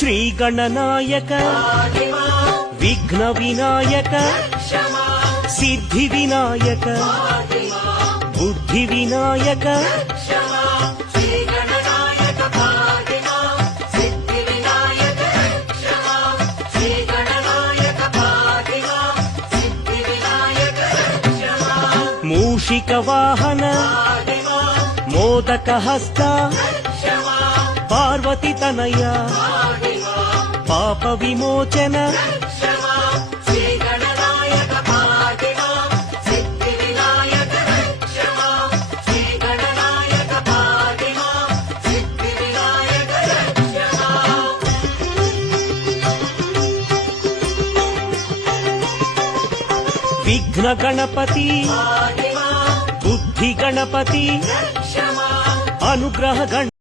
శ్రీ గణనాయక విఘ్న వినాయక సిద్ధి వినాయక బుద్ధి వినాయక మూషిక వాహన మోదక హస్త పార్వతి తనయ పాప విమోచన విఘ్న గణపతి బుద్ధి గణపతి అనుగ్రహ